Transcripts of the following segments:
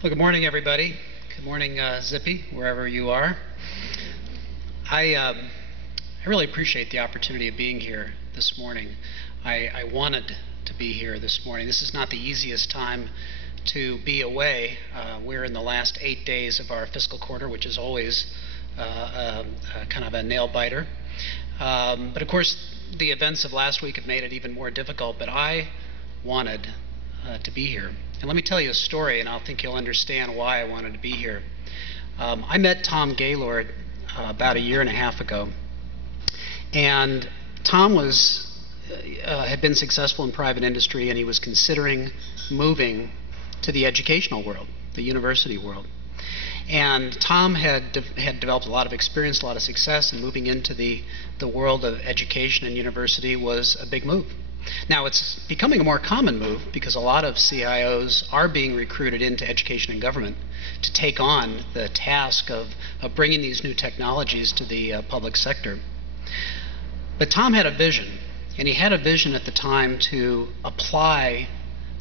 Well, good morning, everybody. Good morning, Zippy, wherever you are. I really appreciate the opportunity of being here this morning. I wanted to be here this morning. This is not the easiest time to be away. We're in the last 8 days of our fiscal quarter, which is always kind of a nail-biter. But of course, the events of last week have made it even more difficult, but I wanted to be here. And let me tell you a story, and I think you'll understand why I wanted to be here. I met Tom Gaylord about 1.5 years ago, and Tom had been successful in private industry, and he was considering moving to the educational world, the university world. And Tom had developed a lot of experience, a lot of success, and moving into the world of education and university was a big move. Now, it's becoming a more common move because a lot of CIOs are being recruited into education and government to take on the task of bringing these new technologies to the public sector. But Tom had a vision, and he had a vision at the time to apply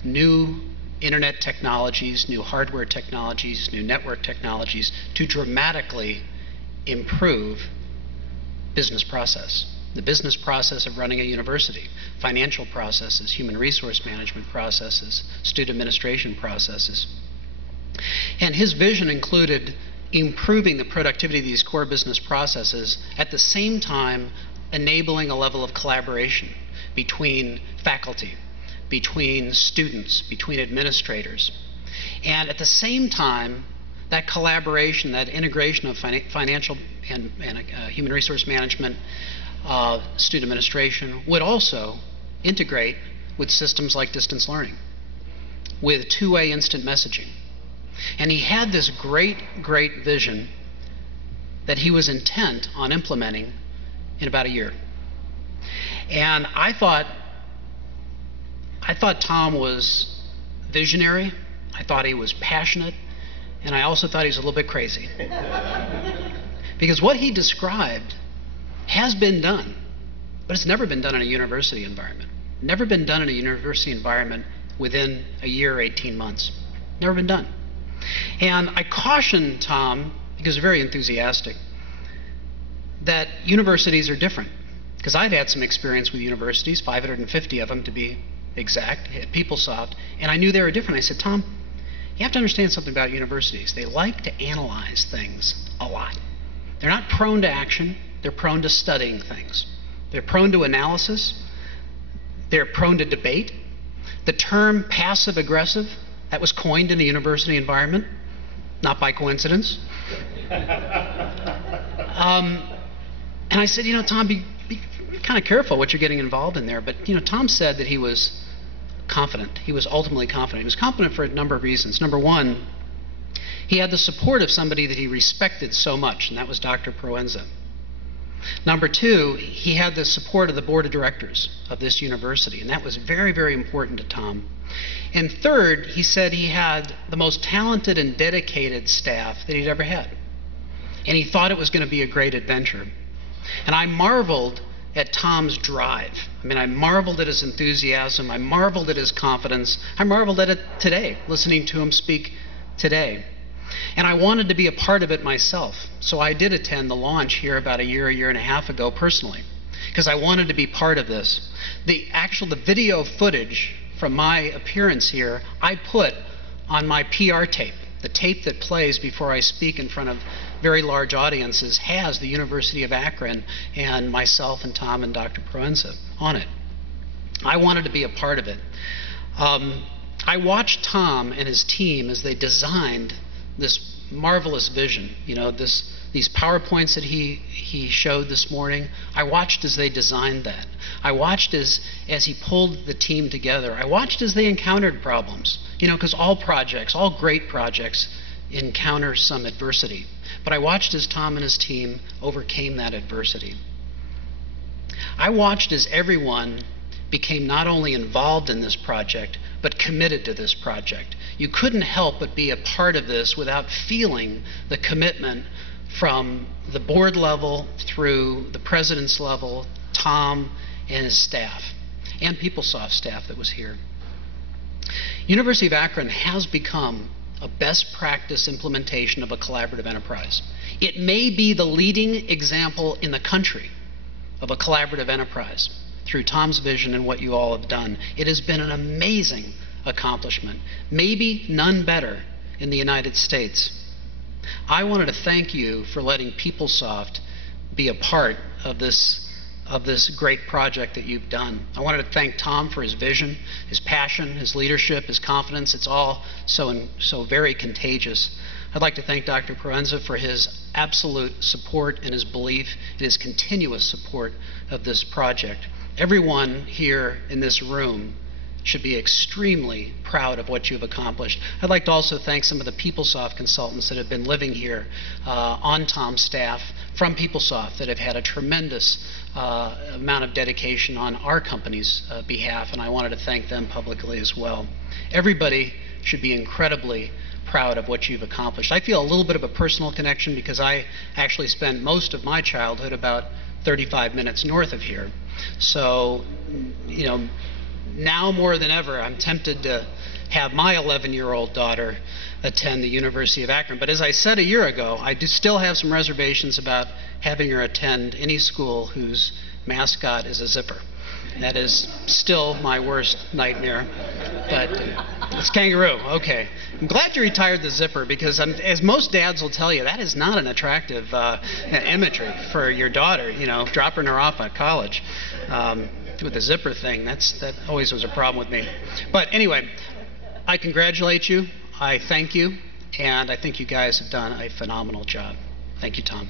new internet technologies, new hardware technologies, new network technologies to dramatically improve business process. The business process of running a university, financial processes, human resource management processes, student administration processes. And his vision included improving the productivity of these core business processes, at the same time enabling a level of collaboration between faculty, between students, between administrators. And at the same time, that collaboration, that integration of financial and human resource management, student administration, would also integrate with systems like distance learning, with two-way instant messaging. And he had this great vision that he was intent on implementing in about 1 year. And I thought Tom was visionary, I thought he was passionate, and I also thought he was a little bit crazy. Because what he described has been done, but it's never been done in a university environment. Never been done in a university environment within 1 year or 18 months. Never been done. And I cautioned Tom, because he's very enthusiastic, that universities are different. Because I'd had some experience with universities, 550 of them to be exact, at Peoplesoft, and I knew they were different. I said, Tom, you have to understand something about universities. They like to analyze things a lot. They're not prone to action. They're prone to studying things. They're prone to analysis. They're prone to debate. The term passive-aggressive, that was coined in the university environment, not by coincidence. And I said, Tom, be kind of careful what you're getting involved in there. But, Tom said that he was confident. He was ultimately confident. He was confident for a number of reasons. Number one, he had the support of somebody that he respected so much, and that was Dr. Proenza. Number two, he had the support of the board of directors of this university, and that was very, very important to Tom. And third, he said he had the most talented and dedicated staff that he'd ever had. And he thought it was going to be a great adventure. And I marveled at Tom's drive. I mean, I marveled at his enthusiasm. I marveled at his confidence. I marveled at it today, listening to him speak today. And I wanted to be a part of it myself. So I did attend the launch here about 1 year and a half ago personally, because I wanted to be part of this. The video footage from my appearance here, I put on my PR tape. The tape that plays before I speak in front of very large audiences has the University of Akron and myself and Tom and Dr. Proenza on it. I wanted to be a part of it. I watched Tom and his team as they designed this marvelous vision, these PowerPoints that he showed this morning. I watched as they designed that. I watched as he pulled the team together. I watched as they encountered problems, because all great projects encounter some adversity. But I watched as Tom and his team overcame that adversity. I watched as everyone became not only involved in this project, but committed to this project. You couldn't help but be a part of this without feeling the commitment from the board level through the president's level, Tom and his staff, and Peoplesoft staff that was here. University of Akron has become a best practice implementation of a collaborative enterprise. It may be the leading example in the country of a collaborative enterprise through Tom's vision and what you all have done. It has been an amazing accomplishment, maybe none better in the United States. I wanted to thank you for letting Peoplesoft be a part of this great project that you've done. I wanted to thank Tom for his vision, his passion, his leadership, his confidence. It's all so very contagious. I'd like to thank Dr. Proenza for his absolute support and his belief and his continuous support of this project. Everyone here in this room should be extremely proud of what you've accomplished. I'd like to also thank some of the Peoplesoft consultants that have been living here on Tom's staff from Peoplesoft that have had a tremendous amount of dedication on our company's behalf, and I wanted to thank them publicly as well. Everybody should be incredibly proud of what you've accomplished. I feel a little bit of a personal connection because I actually spent most of my childhood about 35 minutes north of here. So, you know, now more than ever, I'm tempted to have my 11-year-old daughter attend the University of Akron. But as I said a year ago, I do still have some reservations about having her attend any school whose mascot is a zipper. That is still my worst nightmare. But it's kangaroo. Okay. I'm glad you retired the zipper because, as most dads will tell you, that is not an attractive imagery for your daughter, you know, dropping her off at college. With the zipper thing, that always was a problem with me. But anyway, I congratulate you, I thank you, and I think you guys have done a phenomenal job. Thank you, Tom.